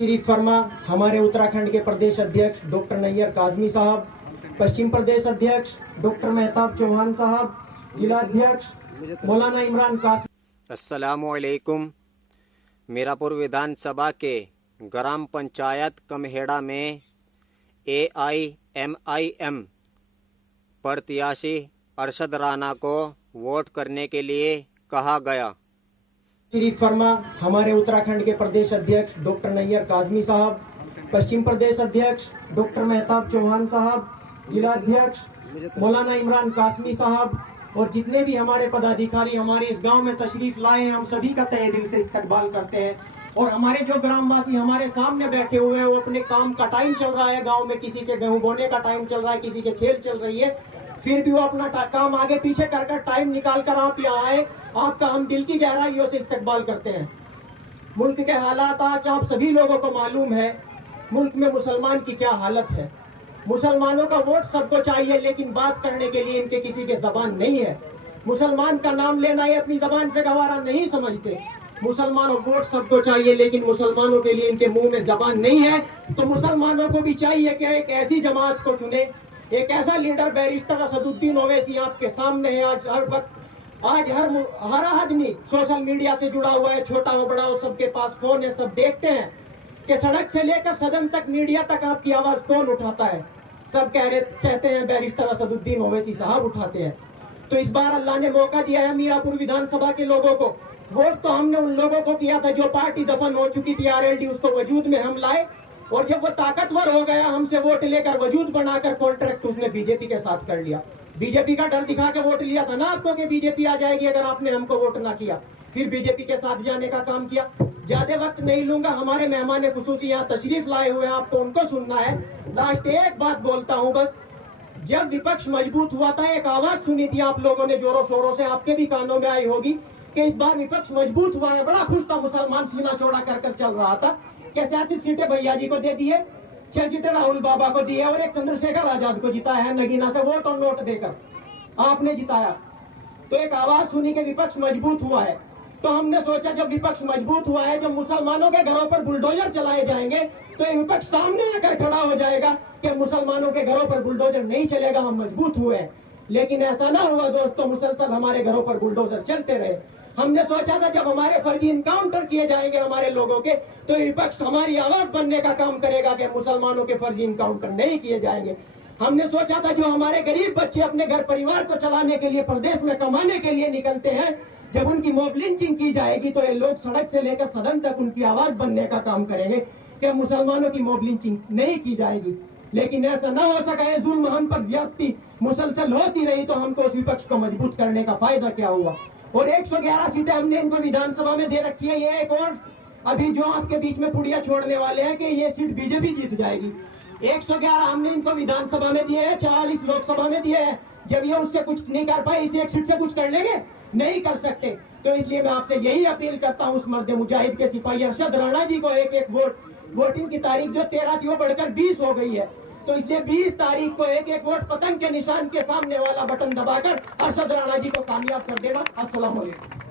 शरीफ फरमा हमारे उत्तराखंड के प्रदेश अध्यक्ष डॉक्टर नैयर काजमी साहब, पश्चिम प्रदेश अध्यक्ष डॉक्टर मेहताब चौहान साहब, जिला अध्यक्ष मौलाना इमरान कासिम। अस्सलामुअलैकुम। मीरापुर विधानसभा के ग्राम पंचायत कमहेड़ा में AIMIM प्रत्याशी अरशद राना को वोट करने के लिए कहा गया। शरीफ फरमा हमारे उत्तराखंड के प्रदेश अध्यक्ष डॉक्टर नैयर काजमी साहब, पश्चिम प्रदेश अध्यक्ष डॉक्टर मेहताब चौहान साहब, जिला अध्यक्ष मौलाना इमरान कासिमी साहब और जितने भी हमारे पदाधिकारी हमारे इस गांव में तशरीफ लाए हैं, हम सभी का तहे दिल से इस्तकबाल करते हैं। और हमारे जो ग्रामवासी हमारे सामने बैठे हुए हैं, वो अपने काम का टाइम चल रहा है, गांव में किसी के गेहूं बोने का टाइम चल रहा है, किसी के खेल चल रही है, फिर भी वो अपना काम आगे पीछे कर टाइम निकाल कर आप यहाँ आए। आपका हम दिल की गहराइयों से इस्तकबाल करते हैं। मुल्क के हालात आज आप सभी लोगों को मालूम है, मुल्क में मुसलमान की क्या हालत है। मुसलमानों का वोट सबको चाहिए, लेकिन बात करने के लिए इनके किसी के जबान नहीं है। मुसलमान का नाम लेना ये अपनी जबान से गवारा नहीं समझते। मुसलमानों वोट सबको चाहिए, लेकिन मुसलमानों के लिए इनके मुंह में जबान नहीं है। तो मुसलमानों को भी चाहिए कि एक ऐसी जमात को चुने, एक ऐसा लीडर। बैरिस्टर असदुद्दीन ओवैसी आपके सामने है। आज हर वक्त हर आदमी सोशल मीडिया से जुड़ा हुआ है, छोटा हो बड़ा हो, सबके पास फोन है, सब देखते हैं कि सड़क से लेकर सदन तक, मीडिया तक आपकी आवाज कौन उठाता है। सब कहते हैं बैरिस्टर असदुद्दीन ओवैसी साहब उठाते हैं। तो इस बार अल्लाह ने मौका दिया है मीरापुर विधानसभा के लोगों को। वोट तो हमने उन लोगों को किया था जो पार्टी दफन हो चुकी थी, RLD, उसको वजूद में हम लाए। और जब वो ताकतवर हो गया, हमसे वोट लेकर वजूद बनाकर कॉन्ट्रैक्ट उसने बीजेपी के साथ कर लिया। बीजेपी का डर दिखा के वोट लिया था ना आपको कि बीजेपी आ जाएगी अगर आपने हमको वोट ना किया। फिर बीजेपी के साथ जाने का काम किया। ज्यादा वक्त नहीं लूंगा, हमारे मेहमान खुसूसी यहाँ तशरीफ लाए हुए हैं, आपको उनको सुनना है। लास्ट एक बात बोलता हूँ बस। जब विपक्ष मजबूत हुआ था, एक आवाज सुनी थी आप लोगों ने जोरों शोरों से, आपके भी कानों में आई होगी कि इस बार विपक्ष मजबूत हुआ है। बड़ा खुश था मुसलमान, सीना चौड़ा कर चल रहा था कि 37 सीटें भैया जी को दे दिए, 6 सीटें राहुल बाबा को दिए और एक चंद्रशेखर आजाद को जिताया है नगीना से वोट और नोट देकर आपने जिताया। तो एक आवाज सुनी कि विपक्ष मजबूत हुआ है। तो हमने सोचा जब विपक्ष मजबूत हुआ है, जब मुसलमानों के घरों पर बुलडोजर चलाए जाएंगे, तो ये विपक्ष सामने आकर खड़ा हो जाएगा कि मुसलमानों के घरों पर बुलडोजर नहीं चलेगा, हम मजबूत हुए हैं। लेकिन ऐसा ना हुआ दोस्तों, मुसलसल हमारे घरों पर बुलडोजर चलते रहे। हमने सोचा था जब हमारे फर्जी इनकाउंटर किए जाएंगे हमारे लोगों के, तो विपक्ष हमारी आवाज बनने का काम करेगा कि मुसलमानों के फर्जी इनकाउंटर नहीं किए जाएंगे। हमने सोचा था जो हमारे गरीब बच्चे अपने घर परिवार को चलाने के लिए प्रदेश में कमाने के लिए निकलते हैं, जब उनकी मॉब लिंचिंग की जाएगी तो ये लोग सड़क से लेकर सदन तक उनकी आवाज बनने का काम करेंगे कि मुसलमानों की मॉब लिंचिंग नहीं की जाएगी। लेकिन ऐसा ना हो सका है, जुल्म हम पर ज्यादती मुसलसल होती रही, तो हमको उस विपक्ष को मजबूत करने का फायदा क्या हुआ। और 111 सीटें हमने इनको विधानसभा में दे रखी है। ये एक और अभी जो आपके बीच में पुड़िया छोड़ने वाले हैं कि ये सीट बीजेपी जीत जाएगी। 111 हमने इनको विधानसभा में दिए हैं, 44 लोकसभा में दिए हैं। जब ये उससे कुछ नहीं कर पाए, इसे एक सीट से कुछ कर लेंगे, नहीं कर सकते। तो इसलिए मैं आपसे यही अपील करता हूँ, उस मर्द मुजाहिद के सिपाही अरशद राणा जी को एक एक वोट, वोटिंग की तारीख जो 13 थी वो बढ़कर 20 हो गई है। तो इसलिए 20 तारीख को एक एक वोट पतंग के निशान के सामने वाला बटन दबाकर अरशद राणा जी को कामयाब कर देना। अस्सलाम वालेकुम।